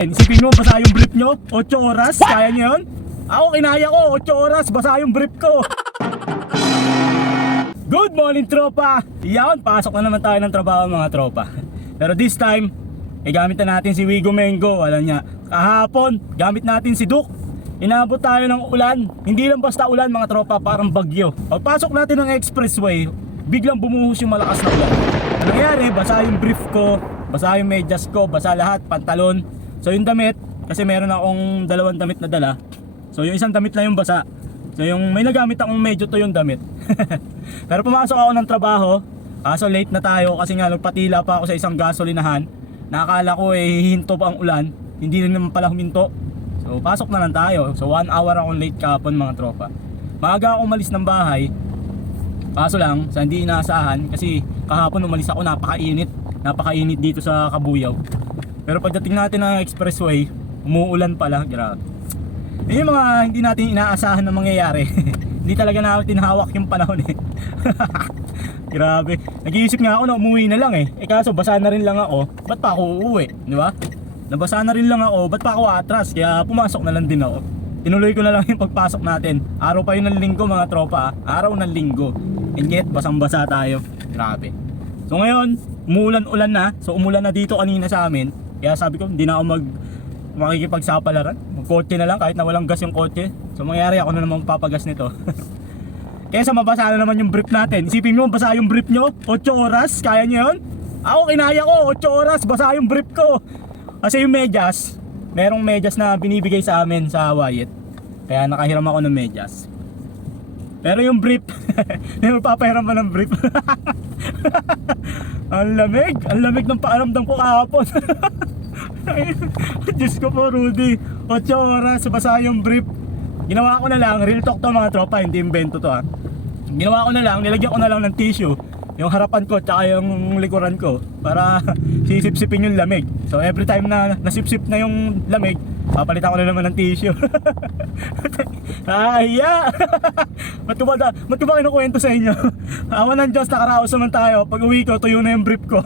Isipin mo, basa yung brief nyo, 8 oras, kaya nyo yun? Ako, kinaya ko, 8 oras, basa yung brief ko. Good morning, tropa! Yan, pasok na naman tayo ng trabaho, mga tropa. Pero this time, gamit na natin si Wigo Mengo. Alam niya, kahapon, gamit natin si Duke. Inabot tayo ng ulan. Hindi lang basta ulan, mga tropa, parang bagyo. Pagpasok natin ng expressway, biglang bumuhos yung malakas na ulan. Ano nangyari? Basa yung brief ko, basa yung medyas ko, basa lahat, pantalon. So yung damit, kasi meron akong dalawang damit na dala. So yung isang damit na yung basa. So yung may nagamit akong medyo to yung damit. Pero pumasok ako ng trabaho, kaso late na tayo kasi nga nagpatila pa ako sa isang gasolinahan. Nakakala ko hihinto pa ang ulan, hindi rin naman pala huminto. So pasok na lang tayo. So 1 hour akong late kahapon, mga tropa. Maaga ako umalis ng bahay. Kaso lang, sa hindi inaasahan, kasi kahapon umalis ako, napakainit dito sa Kabuyaw. Pero pagdating natin ng expressway, umuulan pala, grabe. Yun yung mga hindi natin inaasahan na mangyayari. Hindi talaga natin hawak yung panahon eh. Grabe. Nag-iisip nga ako na umuwi na lang eh. Kaso basa na rin lang ako, ba't pa ako uuwi? Di ba? Nabasa na rin lang ako, ba't pa ako atras? Kaya pumasok na lang din ako. Tinuloy ko na lang yung pagpasok natin. Araw pa yun ng linggo, mga tropa. Araw ng linggo. And yet, basang-basa tayo. Grabe. So ngayon, umulan-ulan na. So umulan na dito kanina sa amin. Kaya sabi ko, hindi na ako makikipagsapalaran. Magkotse na lang kahit na walang gas yung kotse. So mangyari, ako na naman papagas nito. Kaya sa mabasa na naman yung brief natin. Isipin mo, basa yung brief nyo, 8 oras, kaya nyo yun? Ako, kinaya ko, 8 oras, basa yung brief ko. Kasi yung medyas, merong medyas na binibigay sa amin sa Wyatt. Kaya nakahiram ako ng medyas. Pero yung brief, hindi mo papahiram pa ng brief. Ang lamig ng paaramdam ko kahapon. Diyos ko po, Rudy, 8 oras, basa yung brief. Ginawa ko na lang, real talk to, mga tropa, hindi invento to ha. Ginawa ko na lang, nilagyan ko na lang ng tissue yung harapan ko tsaka yung likuran ko para sisip-sipin yung lamig. So every time na nasip-sip na yung lamig, papalitan ko na naman ng tissue. Iya. Ba't ko ba kinukwento sa inyo? Awan ng Diyos, nakaraos naman tayo. Pag uwi ko, tuyo na yung brief ko.